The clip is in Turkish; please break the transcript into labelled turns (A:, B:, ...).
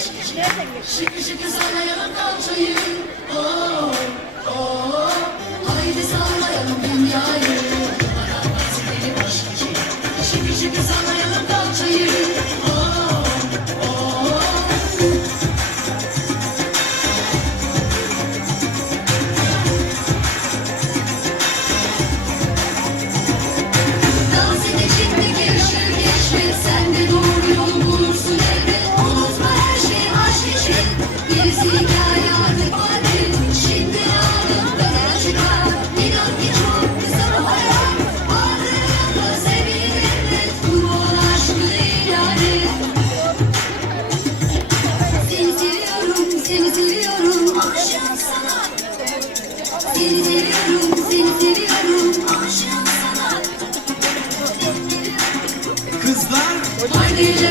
A: Şıkı şıkı sallayalım kalçayı. Oh.
B: kızlar.
A: Haydi iyice